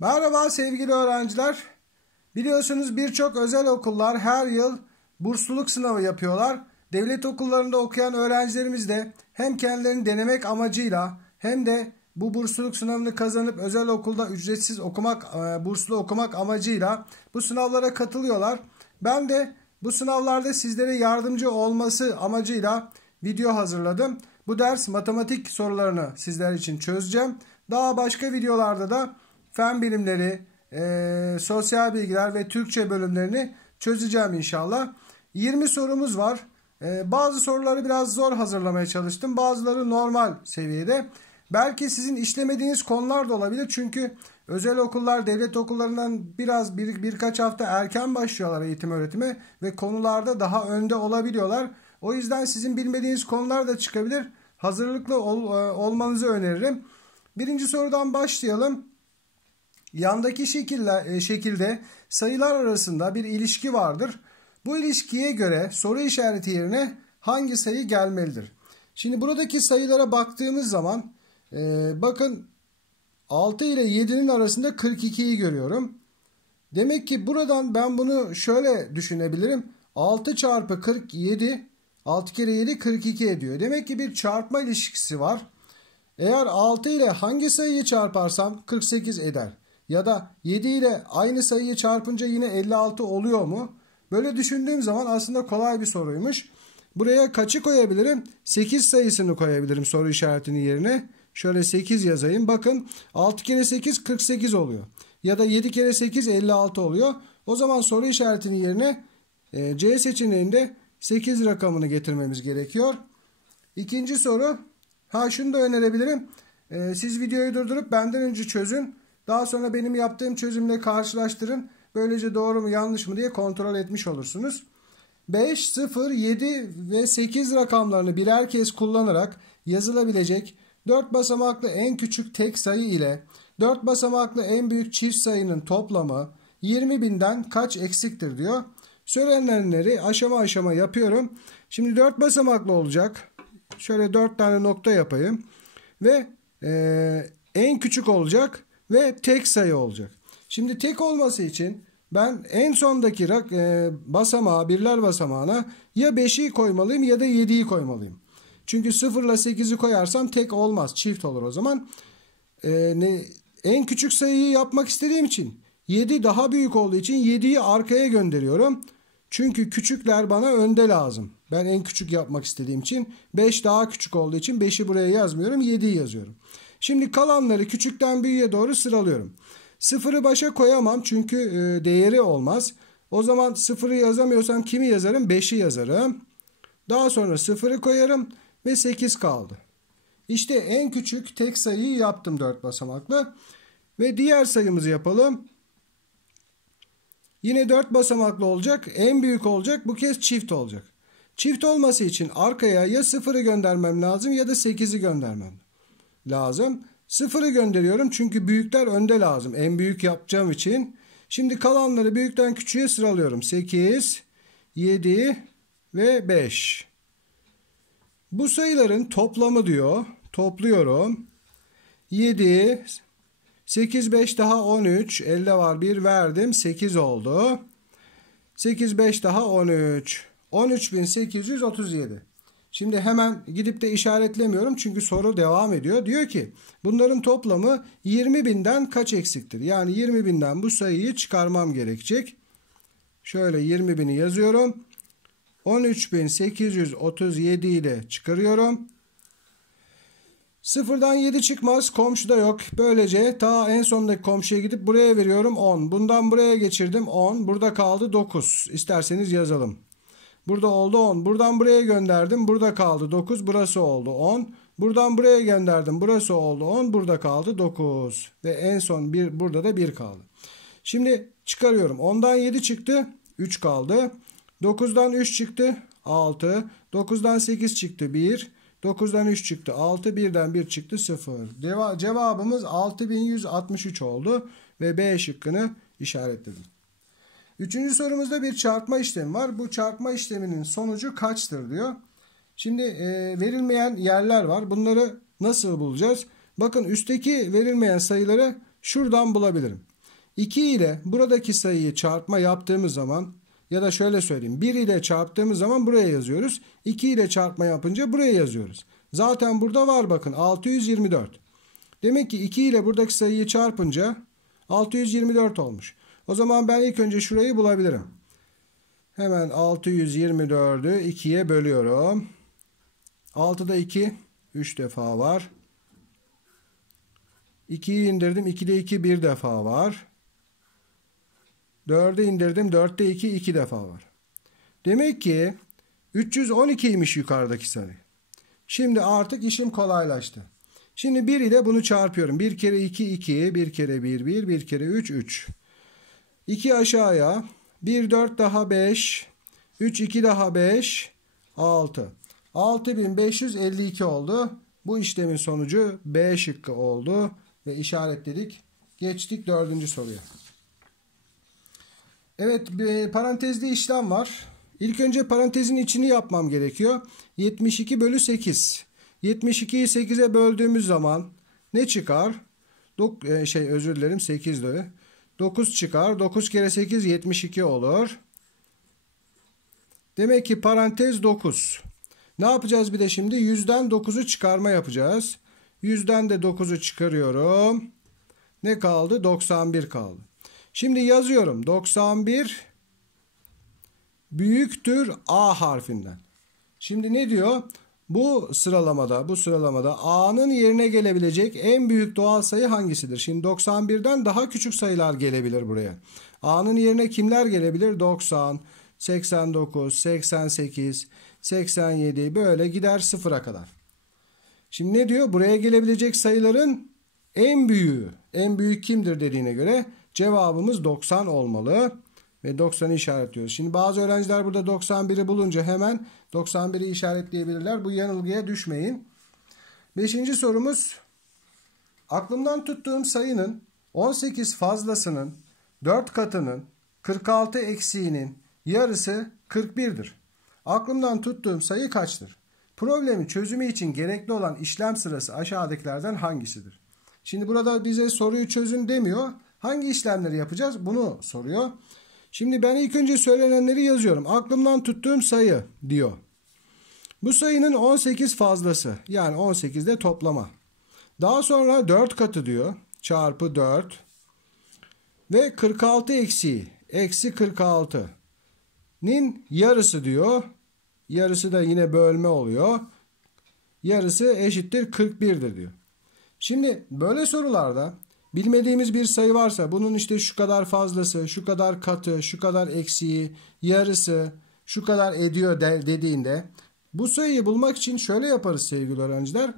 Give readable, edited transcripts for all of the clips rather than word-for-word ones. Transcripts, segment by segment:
Merhaba sevgili öğrenciler. Biliyorsunuz birçok özel okullar her yıl bursluluk sınavı yapıyorlar. Devlet okullarında okuyan öğrencilerimiz de hem kendilerini denemek amacıyla hem de bu bursluluk sınavını kazanıp özel okulda ücretsiz burslu okumak amacıyla bu sınavlara katılıyorlar. Ben de bu sınavlarda sizlere yardımcı olması amacıyla video hazırladım. Bu ders matematik sorularını sizler için çözeceğim. Daha başka videolarda da fen bilimleri, sosyal bilgiler ve Türkçe bölümlerini çözeceğim inşallah. 20 sorumuz var. Bazı soruları biraz zor hazırlamaya çalıştım. Bazıları normal seviyede. Belki sizin işlemediğiniz konular da olabilir. Çünkü özel okullar devlet okullarından birkaç hafta erken başlıyorlar eğitim öğretime ve konularda daha önde olabiliyorlar. O yüzden sizin bilmediğiniz konular da çıkabilir. Hazırlıklı olmanızı öneririm. Birinci sorudan başlayalım. Yandaki şekilde sayılar arasında bir ilişki vardır. Bu ilişkiye göre soru işareti yerine hangi sayı gelmelidir? Şimdi buradaki sayılara baktığımız zaman bakın 6 ile 7'nin arasında 42'yi görüyorum. Demek ki buradan ben bunu şöyle düşünebilirim. 6 çarpı 47, 6 kere 7 42 ediyor. Demek ki bir çarpma ilişkisi var. Eğer 6 ile hangi sayıyı çarparsam 48 eder. Ya da 7 ile aynı sayıyı çarpınca yine 56 oluyor mu? Böyle düşündüğüm zaman aslında kolay bir soruymuş. Buraya kaçı koyabilirim? 8 sayısını koyabilirim soru işaretinin yerine. Şöyle 8 yazayım. Bakın 6 kere 8 48 oluyor. Ya da 7 kere 8 56 oluyor. O zaman soru işaretinin yerine C seçeneğinde 8 rakamını getirmemiz gerekiyor. İkinci soru. Şunu da önerebilirim. Siz videoyu durdurup benden önce çözün. Daha sonra benim yaptığım çözümle karşılaştırın. Böylece doğru mu yanlış mı diye kontrol etmiş olursunuz. 5, 0, 7 ve 8 rakamlarını birer kez kullanarak yazılabilecek 4 basamaklı en küçük tek sayı ile 4 basamaklı en büyük çift sayının toplamı 20.000'den kaç eksiktir diyor. Söylenenleri aşama aşama yapıyorum. Şimdi 4 basamaklı olacak. Şöyle 4 tane nokta yapayım. Ve en küçük olacak ve tek sayı olacak. Şimdi tek olması için ben en sondaki basamağa, birler basamağına ya 5'i koymalıyım ya da 7'yi koymalıyım. Çünkü 0 ile 8'i koyarsam tek olmaz. Çift olur o zaman. En küçük sayıyı yapmak istediğim için 7 daha büyük olduğu için 7'yi arkaya gönderiyorum. Çünkü küçükler bana önde lazım. Ben en küçük yapmak istediğim için 5 daha küçük olduğu için 5'i buraya yazmıyorum, 7'yi yazıyorum. Şimdi kalanları küçükten büyüğe doğru sıralıyorum. 0'ı başa koyamam çünkü değeri olmaz. O zaman 0'ı yazamıyorsam kimi yazarım? 5'i yazarım. Daha sonra 0'ı koyarım ve 8 kaldı. İşte en küçük tek sayıyı yaptım 4 basamaklı. Ve diğer sayımızı yapalım. Yine 4 basamaklı olacak. En büyük olacak. Bu kez çift olacak. Çift olması için arkaya ya 0'ı göndermem lazım ya da 8'i göndermem lazım. 0'ı gönderiyorum çünkü büyükler önde lazım. En büyük yapacağım için. Şimdi kalanları büyükten küçüğe sıralıyorum. 8, 7 ve 5. Bu sayıların toplamı diyor. Topluyorum. 7, 8, 5 daha 13. Elde var 1 verdim. 8 oldu. 8, 5 daha 13. 13.837. Şimdi hemen gidip de işaretlemiyorum çünkü soru devam ediyor. Diyor ki bunların toplamı 20.000'den kaç eksiktir? Yani 20.000'den bu sayıyı çıkarmam gerekecek. Şöyle 20.000'i yazıyorum. 13.837 ile çıkarıyorum. Sıfırdan 7 çıkmaz. Komşuda yok. Böylece ta en sondaki komşuya gidip buraya veriyorum 10. Bundan buraya geçirdim 10. Burada kaldı 9. İsterseniz yazalım. Burada oldu 10. Buradan buraya gönderdim. Burada kaldı 9. Burası oldu 10. Buradan buraya gönderdim. Burası oldu 10. Burada kaldı 9. Ve en son burada da 1 kaldı. Şimdi çıkarıyorum. 10'dan 7 çıktı. 3 kaldı. 9'dan 3 çıktı. 6. 9'dan 8 çıktı. 1. 9'dan 3 çıktı. 6. 1'den 1 çıktı. 0. Cevabımız 6163 oldu. Ve B şıkkını işaretledim. Üçüncü sorumuzda bir çarpma işlemi var. Bu çarpma işleminin sonucu kaçtır diyor. Şimdi verilmeyen yerler var. Bunları nasıl bulacağız? Bakın üstteki verilmeyen sayıları şuradan bulabilirim. 2 ile buradaki sayıyı çarpma yaptığımız zaman ya da şöyle söyleyeyim, 1 ile çarptığımız zaman buraya yazıyoruz. 2 ile çarpma yapınca buraya yazıyoruz. Zaten burada var bakın 624. Demek ki 2 ile buradaki sayıyı çarpınca 624 olmuş. O zaman ben ilk önce şurayı bulabilirim. Hemen 624'ü 2'ye bölüyorum. 6'da 2 3 defa var. 2'yi indirdim. 2'de 2 bir defa var. 4'e indirdim. 4'te 2 2 defa var. Demek ki 312'ymiş yukarıdaki sayı. Şimdi artık işim kolaylaştı. Şimdi 1 ile bunu çarpıyorum. 1 kere 2 2, 1 kere 1 1, 1 kere 3 3. 2 aşağıya, 1 4 daha 5, 3 2 daha 5, 6. 6552 oldu. Bu işlemin sonucu B şıkkı oldu ve işaretledik. Geçtik 4. soruya. Evet, bir parantezli işlem var. İlk önce parantezin içini yapmam gerekiyor. 72 bölü 8. 72'yi 8'e böldüğümüz zaman ne çıkar? Özür dilerim, 8'di. 9 çıkar. 9 kere 8 72 olur. Demek ki parantez 9. Ne yapacağız bir de şimdi? 100'den 9'u çıkarma yapacağız. 100'den de 9'u çıkarıyorum. Ne kaldı? 91 kaldı. Şimdi yazıyorum. 91 büyüktür A harfinden. Şimdi ne diyor? Bu sıralamada A'nın yerine gelebilecek en büyük doğal sayı hangisidir? Şimdi 91'den daha küçük sayılar gelebilir buraya. A'nın yerine kimler gelebilir? 90, 89, 88, 87 böyle gider sıfıra kadar. Şimdi ne diyor? Buraya gelebilecek sayıların en büyüğü. En büyük kimdir dediğine göre cevabımız 90 olmalı. Ve 90'ı işaretliyoruz. Şimdi bazı öğrenciler burada 91'i bulunca hemen 91'i işaretleyebilirler. Bu yanılgıya düşmeyin. 5. sorumuz. Aklımdan tuttuğum sayının 18 fazlasının 4 katının 46 eksiğinin yarısı 41'dir. Aklımdan tuttuğum sayı kaçtır? Problemin çözümü için gerekli olan işlem sırası aşağıdakilerden hangisidir? Şimdi burada bize soruyu çözün demiyor. Hangi işlemleri yapacağız? Bunu soruyor. Şimdi ben ilk önce söylenenleri yazıyorum. Aklımdan tuttuğum sayı diyor. Bu sayının 18 fazlası. Yani 18'de toplama. Daha sonra 4 katı diyor. Çarpı 4. Ve 46 eksiği. Eksi 46'nin yarısı diyor. Yarısı da yine bölme oluyor. Yarısı eşittir 41'dir diyor. Şimdi böyle sorularda bilmediğimiz bir sayı varsa bunun işte şu kadar fazlası, şu kadar katı, şu kadar eksiği, yarısı, şu kadar ediyor dediğinde bu sayıyı bulmak için şöyle yaparız sevgili öğrenciler.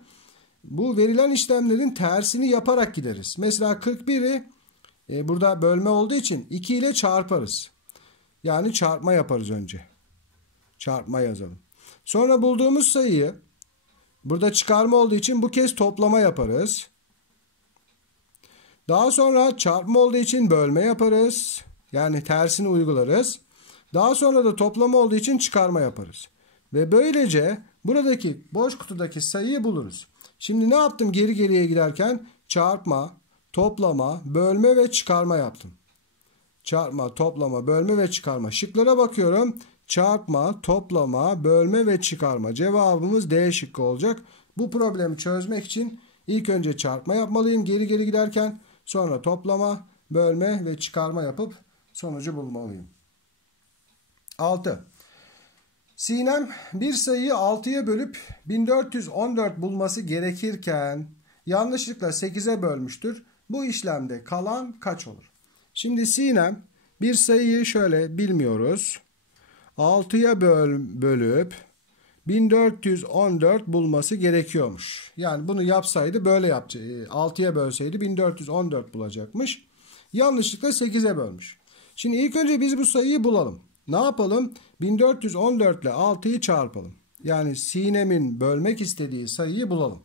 Bu verilen işlemlerin tersini yaparak gideriz. Mesela 41'i burada bölme olduğu için 2 ile çarparız. Yani çarpma yaparız önce. Çarpma yazalım. Sonra bulduğumuz sayıyı burada çıkarma olduğu için bu kez toplama yaparız. Daha sonra çarpma olduğu için bölme yaparız. Yani tersini uygularız. Daha sonra da toplama olduğu için çıkarma yaparız. Ve böylece buradaki boş kutudaki sayıyı buluruz. Şimdi ne yaptım geri geriye giderken? Çarpma, toplama, bölme ve çıkarma yaptım. Çarpma, toplama, bölme ve çıkarma. Şıklara bakıyorum. Çarpma, toplama, bölme ve çıkarma. Cevabımız D şıkkı olacak. Bu problemi çözmek için ilk önce çarpma yapmalıyım geri geri giderken. Sonra toplama, bölme ve çıkarma yapıp sonucu bulmalıyım. 6. Sinem bir sayıyı 6'ya bölüp 1414 bulması gerekirken yanlışlıkla 8'e bölmüştür. Bu işlemde kalan kaç olur? Şimdi Sinem bir sayıyı şöyle bilmiyoruz. 6'ya bölüp 1414 bulması gerekiyormuş. Yani bunu yapsaydı böyle yapacak. 6'ya bölseydi 1414 bulacakmış. Yanlışlıkla 8'e bölmüş. Şimdi ilk önce biz bu sayıyı bulalım. Ne yapalım? 1414 ile 6'yı çarpalım. Yani Sinem'in bölmek istediği sayıyı bulalım.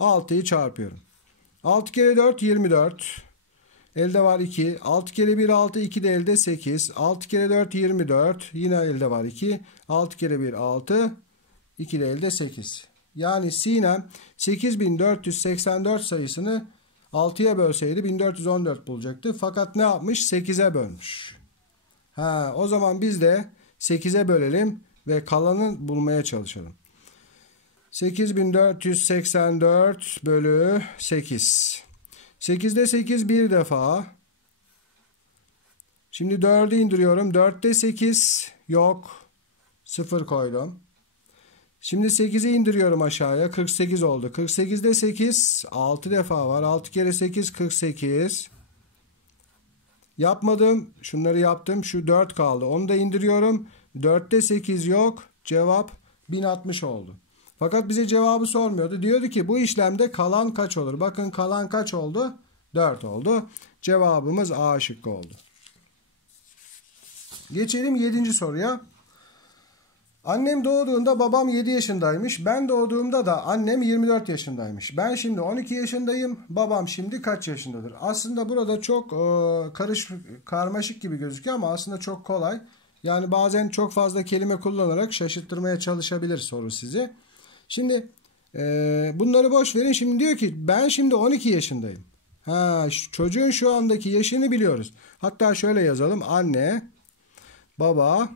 6'yı çarpıyorum. 6 kere 4 24. Elde var 2. 6 kere 1 6. 2 de elde 8. 6 kere 4 24. Yine elde var 2. 6 kere 1 6. 2 de elde 8. Yani Sinem 8484 sayısını 6'ya bölseydi 1414 bulacaktı. Fakat ne yapmış? 8'e bölmüş. O zaman biz de 8'e bölelim ve kalanı bulmaya çalışalım. 8484 bölü 8. 8'de 8 bir defa. Şimdi 4'ü indiriyorum. 4'te 8 yok. 0 koydum. Şimdi 8'i indiriyorum aşağıya. 48 oldu. 48'de 8 6 defa var. 6 kere 8 48. Yapmadım. Şunları yaptım. Şu 4 kaldı. Onu da indiriyorum. 4'te 8 yok. Cevap 1060 oldu. Fakat bize cevabı sormuyordu. Diyordu ki bu işlemde kalan kaç olur? Bakın kalan kaç oldu? 4 oldu. Cevabımız A şıkkı oldu. Geçelim 7. soruya. Annem doğduğunda babam 7 yaşındaymış. Ben doğduğumda da annem 24 yaşındaymış. Ben şimdi 12 yaşındayım. Babam şimdi kaç yaşındadır? Aslında burada çok karmaşık gibi gözüküyor ama aslında çok kolay. Yani bazen çok fazla kelime kullanarak şaşırtmaya çalışabilir soru sizi. Şimdi bunları boş verin. Şimdi diyor ki ben şimdi 12 yaşındayım. Çocuğun şu andaki yaşını biliyoruz. Hatta şöyle yazalım. Anne, baba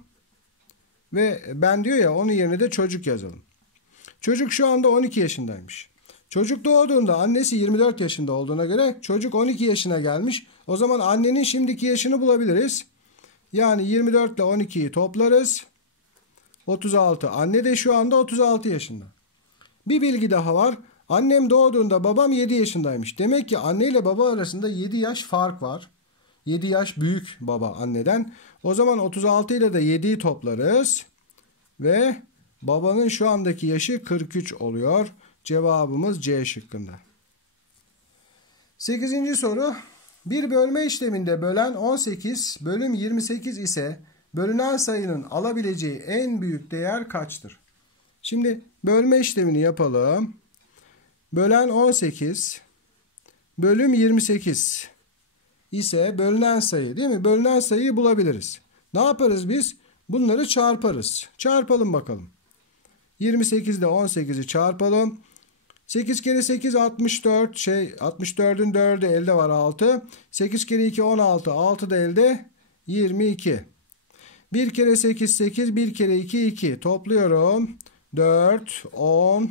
ve ben diyor ya, onun yerine de çocuk yazalım. Çocuk şu anda 12 yaşındaymış. Çocuk doğduğunda annesi 24 yaşında olduğuna göre çocuk 12 yaşına gelmiş. O zaman annenin şimdiki yaşını bulabiliriz. Yani 24 ile 12'yi toplarız. 36. Anne de şu anda 36 yaşında. Bir bilgi daha var. Annem doğduğunda babam 7 yaşındaymış. Demek ki anne ile baba arasında 7 yaş fark var. 7 yaş büyük baba anneden. O zaman 36 ile de 7'yi toplarız. Ve babanın şu andaki yaşı 43 oluyor. Cevabımız C şıkkında. 8. soru. Bir bölme işleminde bölen 18 bölüm 28 ise bölünen sayının alabileceği en büyük değer kaçtır? Şimdi bölme işlemini yapalım. Bölen 18 bölüm 28 ise bölünen sayı, değil mi? Bölünen sayıyı bulabiliriz. Ne yaparız biz? Bunları çarparız. Çarpalım bakalım. 28 ile 18'i çarpalım. 8 kere 8 64. 64'ün 4'ü elde var 6. 8 kere 2 16. 6 da elde 22. 1 kere 8 8. 1 kere 2 2. Topluyorum. 4 10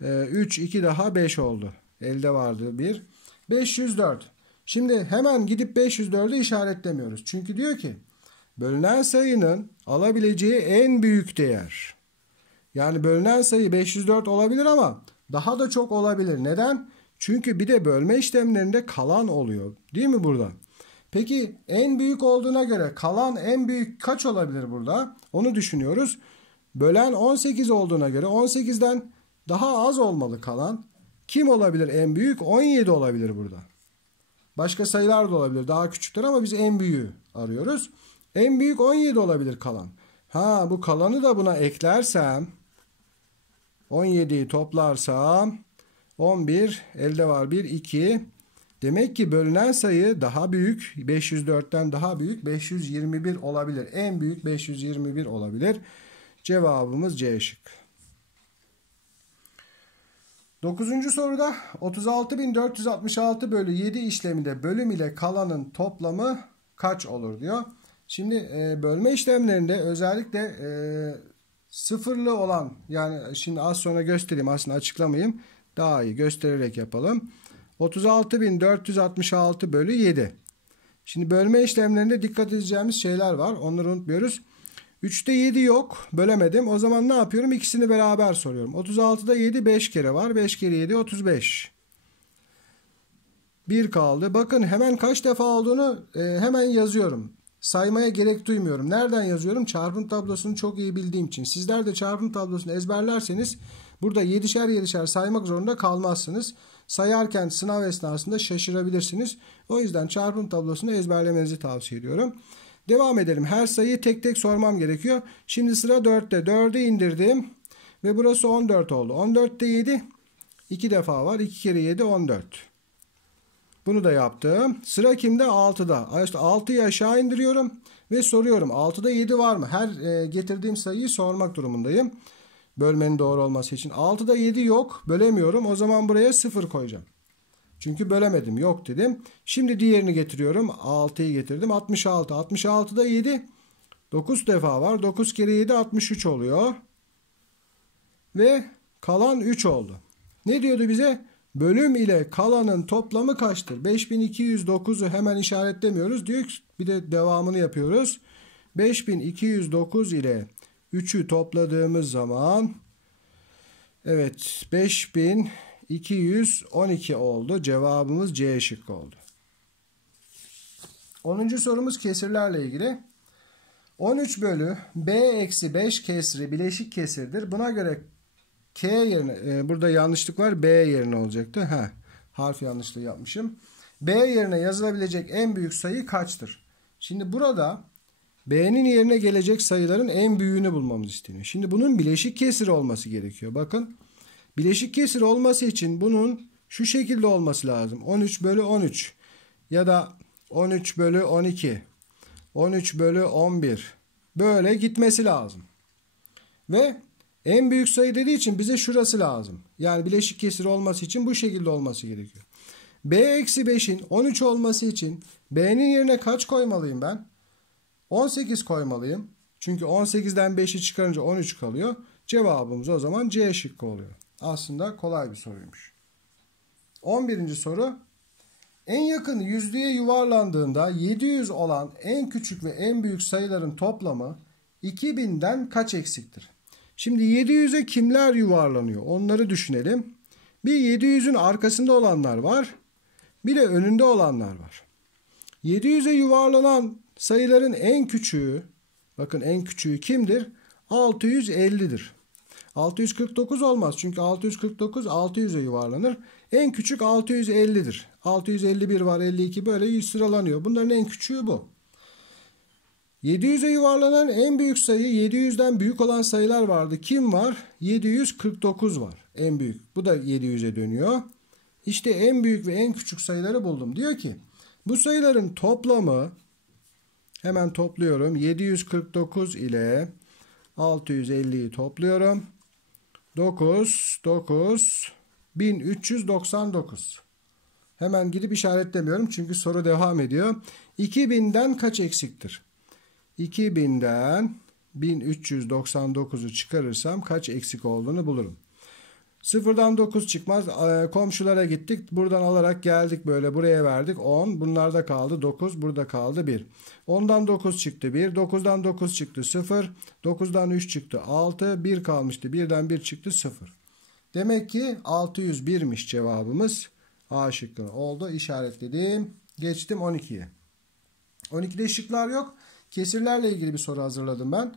3 2 daha 5 oldu. Elde vardı 1. 504. Şimdi hemen gidip 504'ü işaretlemiyoruz. Çünkü diyor ki bölünen sayının alabileceği en büyük değer. Yani bölünen sayı 504 olabilir ama daha da çok olabilir. Neden? Çünkü bir de bölme işlemlerinde kalan oluyor. Değil mi burada? Peki en büyük olduğuna göre kalan en büyük kaç olabilir burada? Onu düşünüyoruz. Bölen 18 olduğuna göre 18'den daha az olmalı kalan. Kim olabilir en büyük? 17 olabilir burada. Başka sayılar da olabilir. Daha küçükler ama biz en büyüğü arıyoruz. En büyük 17 olabilir kalan. Bu kalanı da buna eklersem 17'yi toplarsam 11, elde var 1, 2. Demek ki bölünen sayı daha büyük. 504'ten daha büyük. 521 olabilir. En büyük 521 olabilir. Cevabımız C şık. 9. soruda 36.466 bölü 7 işleminde bölüm ile kalanın toplamı kaç olur diyor. Şimdi bölme işlemlerinde özellikle sıfırlı olan, yani şimdi az sonra göstereyim, aslında açıklamayayım, daha iyi göstererek yapalım. 36.466 bölü 7. Şimdi bölme işlemlerinde dikkat edeceğimiz şeyler var. Onları unutmuyoruz. 3'te 7 yok. Bölemedim. O zaman ne yapıyorum? İkisini beraber soruyorum. 36'da 7 5 kere var. 5 kere 7 35. 1 kaldı. Bakın hemen kaç defa olduğunu hemen yazıyorum. Saymaya gerek duymuyorum. Nereden yazıyorum? Çarpım tablosunu çok iyi bildiğim için. Sizler de çarpım tablosunu ezberlerseniz burada 7'şer 7'şer saymak zorunda kalmazsınız. Sayarken sınav esnasında şaşırabilirsiniz. O yüzden çarpım tablosunu ezberlemenizi tavsiye ediyorum. Devam edelim. Her sayıyı tek tek sormam gerekiyor. Şimdi sıra 4'te. 4'e indirdim. Ve burası 14 oldu. 14'te 7 2 defa var. 2 kere 7 14. Bunu da yaptım. Sıra kimde? 6'da. İşte 6'yı aşağı indiriyorum. Ve soruyorum. 6'da 7 var mı? Her getirdiğim sayıyı sormak durumundayım. Bölmenin doğru olması için. 6'da 7 yok. Bölemiyorum. O zaman buraya 0 koyacağım. Çünkü bölemedim. Yok dedim. Şimdi diğerini getiriyorum. 6'yı getirdim. 66. 66'da 7. 9 defa var. 9 kere 7 63 oluyor. Ve kalan 3 oldu. Ne diyordu bize? Bölüm ile kalanın toplamı kaçtır? 5209'u hemen işaretlemiyoruz. Diyor ki bir de devamını yapıyoruz. 5209 ile 3'ü topladığımız zaman evet 5212 oldu. Cevabımız C şıkkı oldu. 10. sorumuz kesirlerle ilgili. 13 bölü B eksi 5 kesri bileşik kesirdir. Buna göre K yerine burada yanlışlık var. B yerine olacaktı. Harf yanlışlığı yapmışım. B yerine yazılabilecek en büyük sayı kaçtır? Şimdi burada B'nin yerine gelecek sayıların en büyüğünü bulmamız isteniyor. Şimdi bunun bileşik kesir olması gerekiyor. Bakın. Bileşik kesir olması için bunun şu şekilde olması lazım. 13 bölü 13 ya da 13 bölü 12, 13 bölü 11 böyle gitmesi lazım. Ve en büyük sayı dediği için bize şurası lazım. Yani bileşik kesir olması için bu şekilde olması gerekiyor. B eksi 5'in 13 olması için B'nin yerine kaç koymalıyım ben? 18 koymalıyım. Çünkü 18'den 5'i çıkarınca 13 kalıyor. Cevabımız o zaman C şıkkı oluyor. Aslında kolay bir soruymuş. 11. soru. En yakın yüzlüğe yuvarlandığında 700 olan en küçük ve en büyük sayıların toplamı 2000'den kaç eksiktir? Şimdi 700'e kimler yuvarlanıyor? Onları düşünelim. Bir 700'ün arkasında olanlar var. Bir de önünde olanlar var. 700'e yuvarlanan sayıların en küçüğü, bakın en küçüğü kimdir? 650'dir. 649 olmaz çünkü 649 600'e yuvarlanır. En küçük 650'dir. 651 var, 52 böyle sıralanıyor. Bunların en küçüğü bu. 700'e yuvarlanan en büyük sayı 700'den büyük olan sayılar vardı. Kim var? 749 var. En büyük. Bu da 700'e dönüyor. İşte en büyük ve en küçük sayıları buldum. Diyor ki bu sayıların toplamı hemen topluyorum. 749 ile 650'yi topluyorum. 1399. Hemen gidip işaretlemiyorum çünkü soru devam ediyor. 2000'den kaç eksiktir? 2000'den 1399'u çıkarırsam kaç eksik olduğunu bulurum. Sıfırdan 9 çıkmaz. Komşulara gittik. Buradan alarak geldik böyle. Buraya verdik 10. Bunlarda kaldı 9. Burada kaldı 1. 10'dan 9 çıktı 1. 9'dan 9 çıktı 0. 9'dan 3 çıktı 6. 1 kalmıştı. 1'den 1 çıktı 0. Demek ki 601'miş cevabımız. A şıkkı oldu. İşaretledim. Geçtim 12'ye. 12'de şıklar yok. Kesirlerle ilgili bir soru hazırladım ben.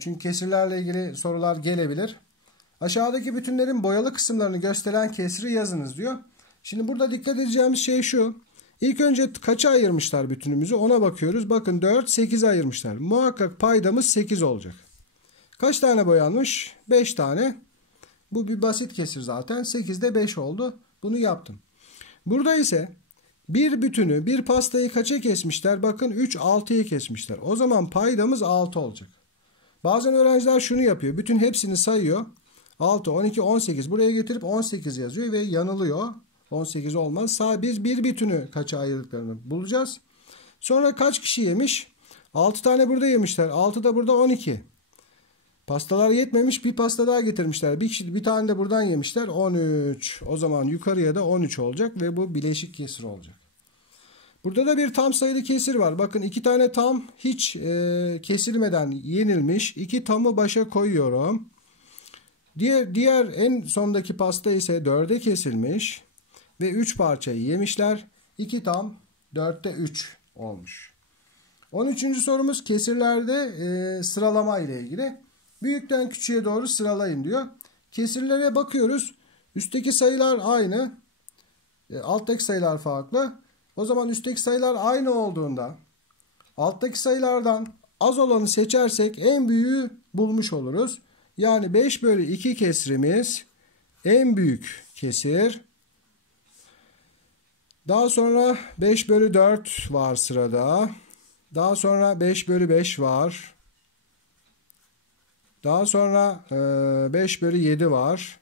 Çünkü kesirlerle ilgili sorular gelebilir. Aşağıdaki bütünlerin boyalı kısımlarını gösteren kesri yazınız diyor. Şimdi burada dikkat edeceğimiz şey şu. İlk önce kaça ayırmışlar bütünümüzü ona bakıyoruz. Bakın 4, 8'e ayırmışlar. Muhakkak paydamız 8 olacak. Kaç tane boyanmış? 5 tane. Bu bir basit kesir zaten. 8'de 5 oldu. Bunu yaptım. Burada ise bir bütünü, bir pastayı kaça kesmişler? Bakın 3, 6'ya kesmişler. O zaman paydamız 6 olacak. Bazen öğrenciler şunu yapıyor. Bütün hepsini sayıyor. 6, 12, 18 buraya getirip 18 yazıyor ve yanılıyor. 18 olmaz. Biz bir bütünü kaça ayırdıklarını bulacağız. Sonra kaç kişi yemiş? 6 tane burada yemişler. 6 da burada 12. Pastalar yetmemiş. Bir pasta daha getirmişler. Bir tane de buradan yemişler. 13. O zaman yukarıya da 13 olacak ve bu bileşik kesir olacak. Burada da bir tam sayılı kesir var. Bakın 2 tane tam hiç kesilmeden yenilmiş. 2 tamı başa koyuyorum. Diğer en sondaki pasta ise 4'e kesilmiş ve 3 parçayı yemişler. 2 tam 4'te 3 olmuş. 13. sorumuz kesirlerde sıralama ile ilgili. Büyükten küçüğe doğru sıralayın diyor. Kesirlere bakıyoruz. Üstteki sayılar aynı. Alttaki sayılar farklı. O zaman üstteki sayılar aynı olduğunda alttaki sayılardan az olanı seçersek en büyüğü bulmuş oluruz. Yani 5 bölü 2 kesrimiz en büyük kesir. Daha sonra 5 bölü 4 var sırada. Daha sonra 5 bölü 5 var. Daha sonra 5 bölü 7 var.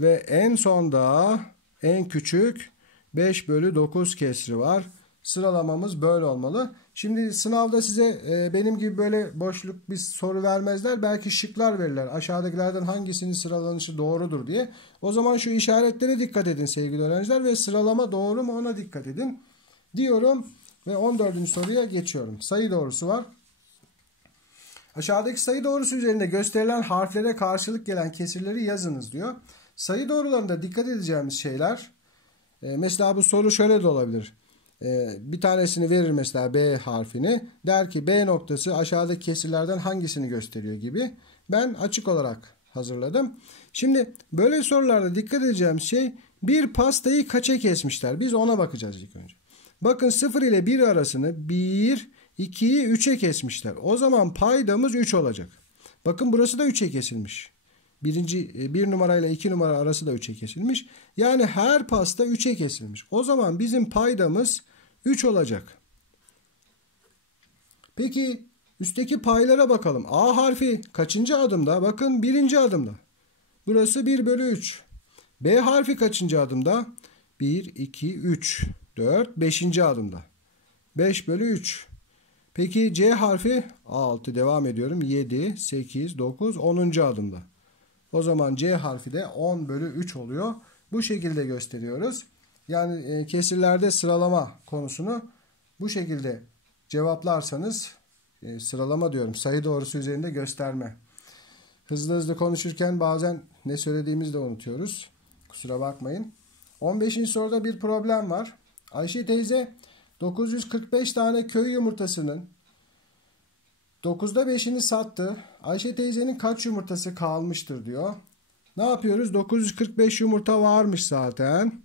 Ve en sonda En küçük 5 bölü 9 kesri var. Sıralamamız böyle olmalı. Şimdi sınavda size benim gibi böyle boşluk bir soru vermezler. Belki şıklar verirler. Aşağıdakilerden hangisinin sıralanışı doğrudur diye. O zaman şu işaretlere dikkat edin sevgili öğrenciler ve sıralama doğru mu ona dikkat edin diyorum. Ve 14. soruya geçiyorum. Sayı doğrusu var. Aşağıdaki sayı doğrusu üzerinde gösterilen harflere karşılık gelen kesirleri yazınız diyor. Sayı doğrularında dikkat edeceğimiz şeyler, mesela bu soru şöyle de olabilir. Bir tanesini verir mesela B harfini. Der ki B noktası aşağıdaki kesirlerden hangisini gösteriyor gibi. Ben açık olarak hazırladım. Şimdi böyle sorularda dikkat edeceğimiz şey bir pastayı kaça kesmişler? Biz ona bakacağız ilk önce. Bakın 0 ile 1 arasını 1, 2'yi 3'e kesmişler. O zaman paydamız 3 olacak. Bakın burası da 3'e kesilmiş. 1 numarayla 2 numara arası da 3'e kesilmiş. Yani her pasta 3'e kesilmiş. O zaman bizim paydamız 3 olacak. Peki üstteki paylara bakalım. A harfi kaçıncı adımda? Bakın 1. adımda. Burası 1 bölü 3. B harfi kaçıncı adımda? 1, 2, 3, 4, 5. adımda. 5 bölü 3. Peki C harfi 6 devam ediyorum. 7, 8, 9, 10. adımda. O zaman C harfi de 10 bölü 3 oluyor. Bu şekilde gösteriyoruz. Yani kesirlerde sıralama konusunu bu şekilde cevaplarsanız sıralama diyorum. Sayı doğrusu üzerinde gösterme. Hızlı hızlı konuşurken bazen ne söylediğimizi de unutuyoruz. Kusura bakmayın. 15. soruda bir problem var. Ayşe teyze 945 tane köy yumurtasının 9'da 5'ini sattı. Ayşe teyzenin kaç yumurtası kalmıştır diyor. Ne yapıyoruz? 945 yumurta varmış zaten.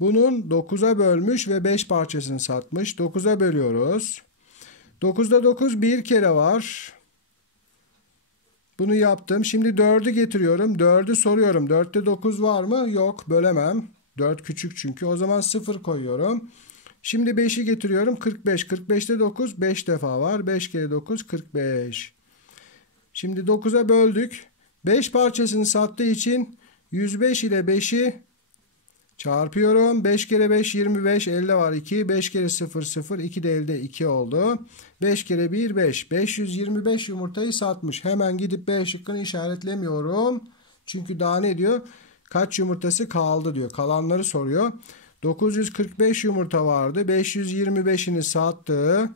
Bunun 9'a bölmüş ve 5 parçasını satmış. 9'a bölüyoruz. 9'da 9 bir kere var. Bunu yaptım. Şimdi 4'ü getiriyorum. 4'ü soruyorum. 4'te 9 var mı? Yok. Bölemem. 4 küçük çünkü. O zaman 0 koyuyorum. Şimdi 5'i getiriyorum. 45. 45'te 9 5 defa var. 5 kere 9 45. Şimdi 9'a böldük. 5 parçasını sattığı için 105 ile 5'i çarpıyorum. 5 kere 5 25. Elde var 2. 5 kere 0 0. 2 de elde 2 oldu. 5 kere 1 5. 525 yumurtayı satmış. Hemen gidip B şıkkını işaretlemiyorum. Çünkü daha ne diyor? Kaç yumurtası kaldı diyor. Kalanları soruyor. 945 yumurta vardı. 525'ini sattı.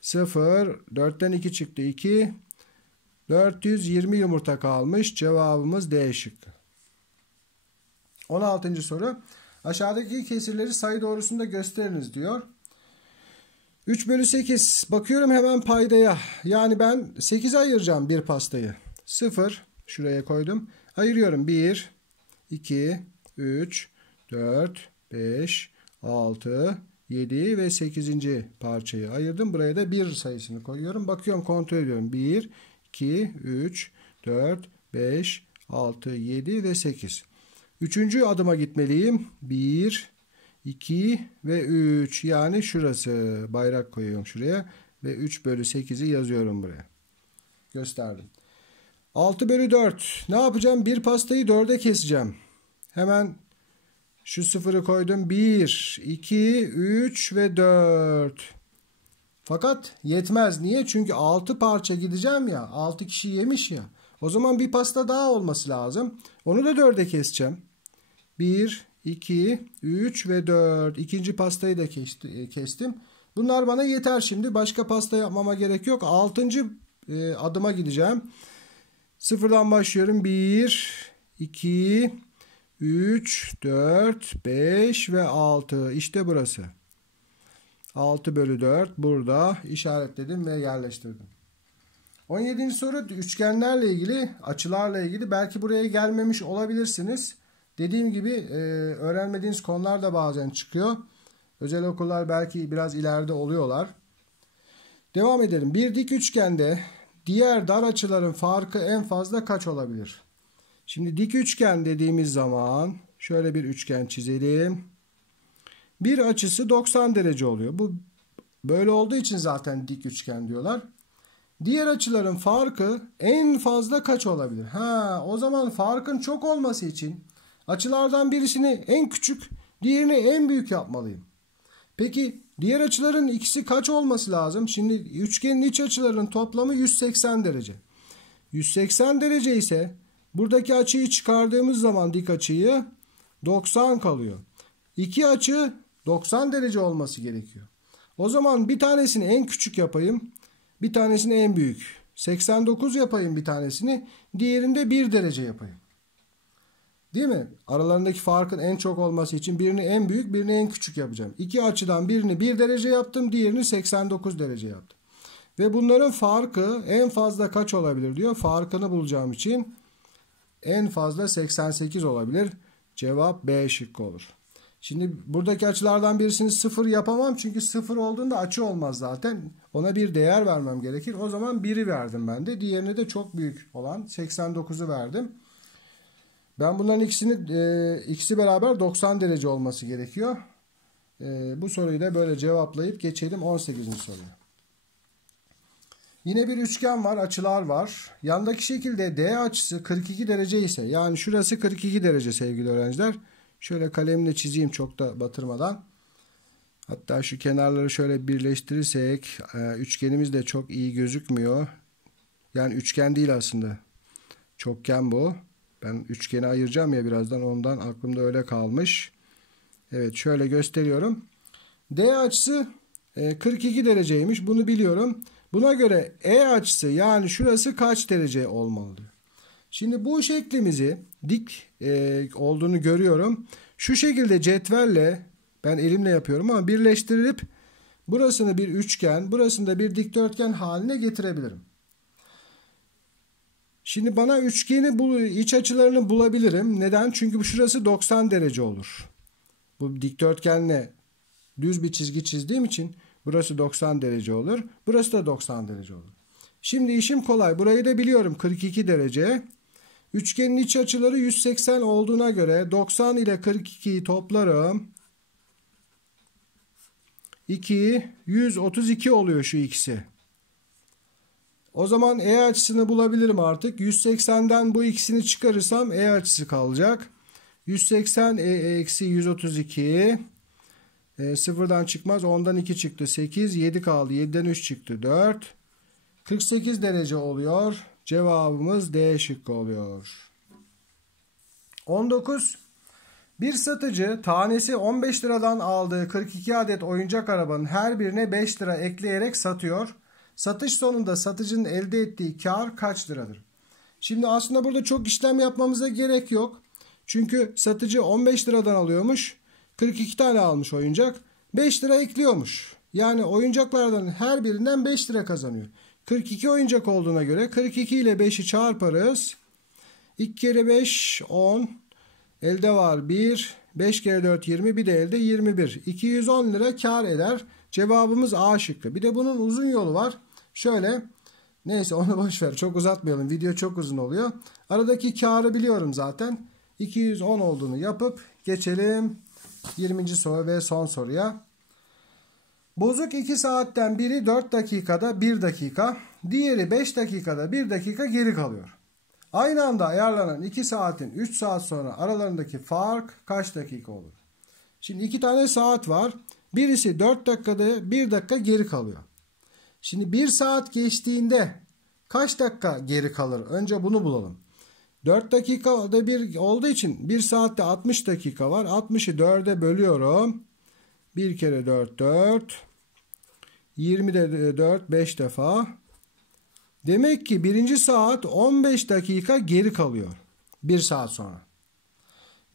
0. 4'ten 2 çıktı. 2. 420 yumurta kalmış. Cevabımız D şıkkı. 16. soru. Aşağıdaki kesirleri sayı doğrusunda gösteriniz diyor. 3 bölü 8. Bakıyorum hemen paydaya. Yani ben 8'e ayıracağım bir pastayı. 0. Şuraya koydum. Ayırıyorum. 1, 2, 3, 4, 5, 6, 7 ve 8. parçayı ayırdım. Buraya da 1 sayısını koyuyorum. Bakıyorum, kontrol ediyorum. 1, 2, 3, 4, 5, 6, 7 ve 8. 3. adıma gitmeliyim. 1, 2 ve 3. Yani şurası. Bayrak koyuyorum şuraya. Ve 3 bölü 8'i yazıyorum buraya. Gösterdim. 6 bölü 4. Ne yapacağım? Bir pastayı 4'e keseceğim. Hemen şu sıfırı koydum. 1, 2, 3 ve 4. Fakat yetmez. Niye? Çünkü 6 parça gideceğim ya. 6 kişi yemiş ya. O zaman bir pasta daha olması lazım. Onu da 4'e keseceğim. 1, 2, 3 ve 4. İkinci pastayı da kestim. Bunlar bana yeter şimdi. Başka pasta yapmama gerek yok. 6. adıma gideceğim. Sıfırdan başlıyorum. 1, 2, 3, 4, 5 ve 6. İşte burası. 6 bölü 4 burada işaretledim ve yerleştirdim. 17. soru üçgenlerle ilgili, açılarla ilgili. Belki buraya gelmemiş olabilirsiniz. Dediğim gibi öğrenmediğiniz konular da bazen çıkıyor. Özel okullar belki biraz ileride oluyorlar. Devam edelim. Bir dik üçgende diğer dar açıların farkı en fazla kaç olabilir? Şimdi dik üçgen dediğimiz zaman şöyle bir üçgen çizelim. Bir açısı 90 derece oluyor. Bu böyle olduğu için zaten dik üçgen diyorlar. Diğer açıların farkı en fazla kaç olabilir? O zaman farkın çok olması için Açılardan birisini en küçük, diğerini en büyük yapmalıyım. Peki diğer açıların ikisi kaç olması lazım? Şimdi üçgenin iç açılarının toplamı 180 derece. 180 derece ise buradaki açıyı çıkardığımız zaman dik açıyı 90 kalıyor. İki açı 90 derece olması gerekiyor. O zaman bir tanesini en küçük yapayım. Bir tanesini en büyük. 89 yapayım bir tanesini. Diğerinde 1 derece yapayım. Değil mi? Aralarındaki farkın en çok olması için birini en büyük, birini en küçük yapacağım. İki açıdan birini 1 derece yaptım, diğerini 89 derece yaptım. Ve bunların farkı en fazla kaç olabilir diyor. Farkını bulacağım için en fazla 88 olabilir. Cevap B şıkkı olur. Şimdi buradaki açılardan birisini 0 yapamam. Çünkü 0 olduğunda açı olmaz zaten. Ona bir değer vermem gerekir. O zaman 1'i verdim ben de. Diğerine de çok büyük olan 89'u verdim. Ben bunların ikisi beraber 90 derece olması gerekiyor. Bu soruyu da böyle cevaplayıp geçelim 18. soruya. Yine bir üçgen var, açılar var. Yandaki şekilde D açısı 42 derece ise, yani şurası 42 derece sevgili öğrenciler. Şöyle kalemle çizeyim çok da batırmadan. Hatta şu kenarları şöyle birleştirirsek üçgenimiz de çok iyi gözükmüyor. Yani üçgen değil aslında. Çokgen bu. Ben üçgeni ayıracağım ya birazdan, ondan aklımda öyle kalmış. Evet, şöyle gösteriyorum. D açısı 42 dereceymiş. Bunu biliyorum. Buna göre E açısı, yani şurası kaç derece olmalı? Şimdi bu şeklimizi dik olduğunu görüyorum. Şu şekilde cetvelle, ben elimle yapıyorum ama birleştirilip burasını bir üçgen, burasını da bir dikdörtgen haline getirebilirim. Şimdi bana üçgeni iç açılarını bulabilirim. Neden? Çünkü şurası 90 derece olur. Bu dikdörtgenle düz bir çizgi çizdiğim için burası 90 derece olur. Burası da 90 derece olur. Şimdi işim kolay. Burayı da biliyorum, 42 derece. Üçgenin iç açıları 180 olduğuna göre 90 ile 42'yi toplarım. 2, 132 oluyor şu ikisi. O zaman E açısını bulabilirim artık. 180'den bu ikisini çıkarırsam E açısı kalacak. 180 eksi 132. Sıfırdan çıkmaz. 10'dan 2 çıktı. 8. 7 kaldı. 7'den 3 çıktı. 4. 48 derece oluyor. Cevabımız D şıkkı oluyor. 19. Bir satıcı tanesi 15 liradan aldığı 42 adet oyuncak arabanın her birine 5 lira ekleyerek satıyor. Satış sonunda satıcının elde ettiği kar kaç liradır? Şimdi aslında burada çok işlem yapmamıza gerek yok. Çünkü satıcı 15 liradan alıyormuş. 42 tane almış oyuncak. 5 lira ekliyormuş. Yani oyuncaklardan her birinden 5 lira kazanıyor. 42 oyuncak olduğuna göre 42 ile 5'i çarparız. 2 kere 5 10. Elde var 1. 5 kere 4 20. Bir de elde 21. 210 lira kar eder. Cevabımız A şıkkı. Bir de bunun uzun yolu var. Şöyle. Neyse onu boş ver. Çok uzatmayalım. Video çok uzun oluyor. Aradaki karı biliyorum zaten. 210 olduğunu yapıp geçelim 20. soru ve son soruya. Bozuk 2 saatten biri 4 dakikada 1 dakika, diğeri 5 dakikada 1 dakika geri kalıyor. Aynı anda ayarlanan 2 saatin 3 saat sonra aralarındaki fark kaç dakika olur? Şimdi 2 tane saat var. Birisi 4 dakikada 1 dakika geri kalıyor. Şimdi 1 saat geçtiğinde kaç dakika geri kalır? Önce bunu bulalım. 4 dakikada 1 olduğu için 1 saatte 60 dakika var. 60'ı 4'e bölüyorum. 1 kere 4 4. 20'de 4 5 defa. Demek ki birinci saat 15 dakika geri kalıyor. 1 saat sonra.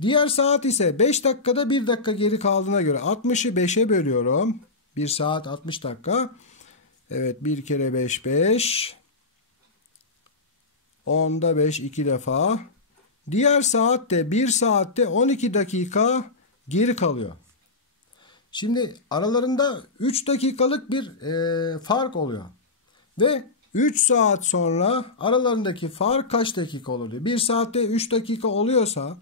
Diğer saat ise 5 dakikada 1 dakika geri kaldığına göre 60'ı 5'e bölüyorum. 1 saat 60 dakika. Evet, 1 kere 5 5. 10'da 5 2 defa. Diğer saatte 1 saatte 12 dakika geri kalıyor. Şimdi aralarında 3 dakikalık bir fark oluyor. Ve 3 saat sonra aralarındaki fark kaç dakika olur diyor. 1 saatte 3 dakika oluyorsa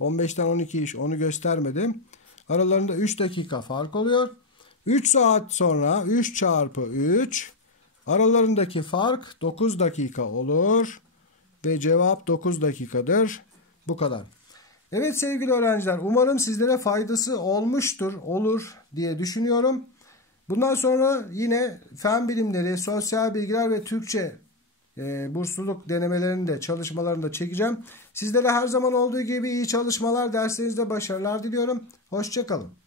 15'ten 12 iş, onu göstermedim. Aralarında 3 dakika fark oluyor. 3 saat sonra 3 çarpı 3 aralarındaki fark 9 dakika olur. Ve cevap 9 dakikadır. Bu kadar. Evet sevgili öğrenciler, umarım sizlere faydası olur diye düşünüyorum. Bundan sonra yine fen bilimleri, sosyal bilgiler ve Türkçe bursluluk denemelerini de çalışmalarını da çekeceğim. Sizlere her zaman olduğu gibi iyi çalışmalar, derslerinizde başarılar diliyorum. Hoşça kalın.